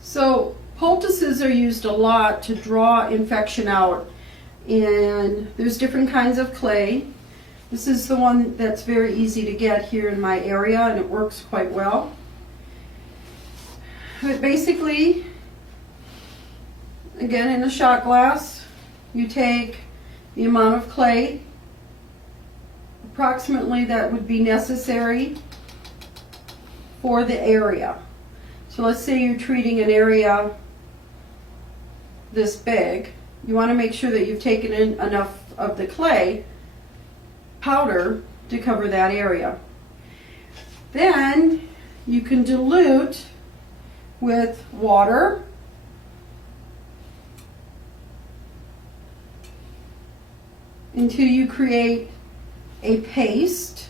So poultices are used a lot to draw infection out, and there's different kinds of clay. This is the one that's very easy to get here in my area, and it works quite well. But basically, again, in a shot glass, you take the amount of clay approximately that would be necessary for the area. So let's say you're treating an area this big. You want to make sure that you've taken in enough of the clay powder to cover that area. Then you can dilute with water until you create a paste.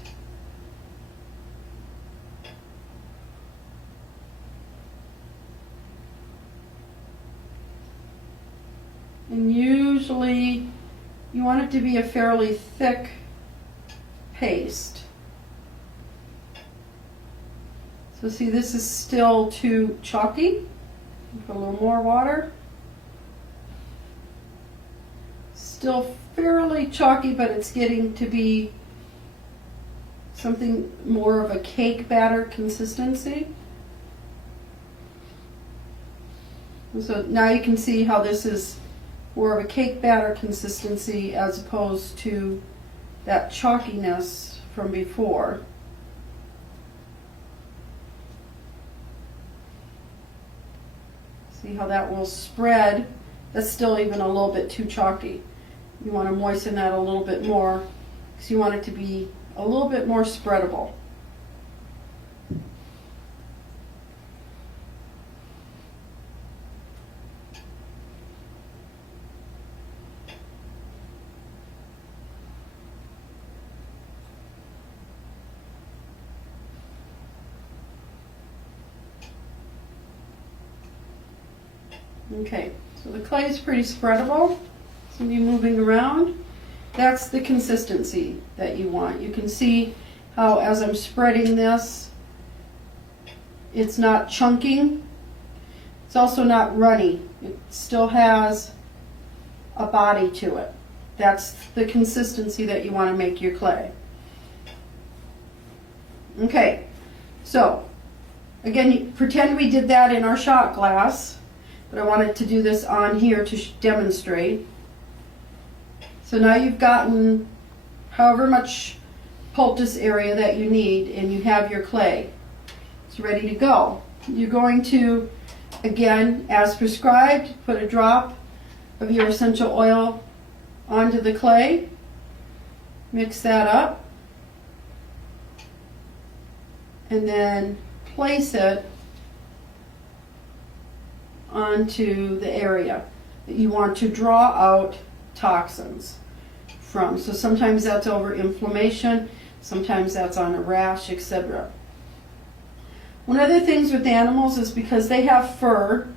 And usually you want it to be a fairly thick paste. So see, this is still too chalky. Put a little more water. Still fairly chalky, but it's getting to be something more of a cake batter consistency. And so now you can see how this is more of a cake batter consistency as opposed to that chalkiness from before. See how that will spread. That's still even a little bit too chalky. You want to moisten that a little bit more because you want it to be a little bit more spreadable. Okay, so the clay is pretty spreadable. It's going to be moving around. That's the consistency that you want. You can see how as I'm spreading this, it's not chunking. It's also not runny. It still has a body to it. That's the consistency that you want to make your clay. Okay, so again, pretend we did that in our shot glass. But I wanted to do this on here to demonstrate. So now you've gotten however much poultice area that you need, and you have your clay. It's ready to go. You're going to, again, as prescribed, put a drop of your essential oil onto the clay. Mix that up. And then place it onto the area that you want to draw out toxins from. So sometimes that's over inflammation, sometimes that's on a rash, etc. One of the things with animals is because they have fur,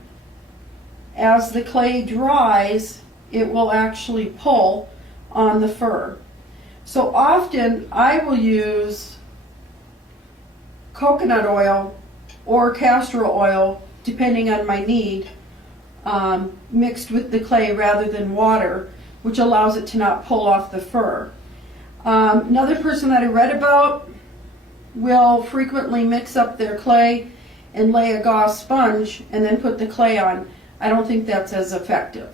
as the clay dries, it will actually pull on the fur. So often I will use coconut oil or castor oil, depending on my need, mixed with the clay rather than water, which allows it to not pull off the fur. Another person that I read about will frequently mix up their clay and lay a gauze sponge and then put the clay on. I don't think that's as effective.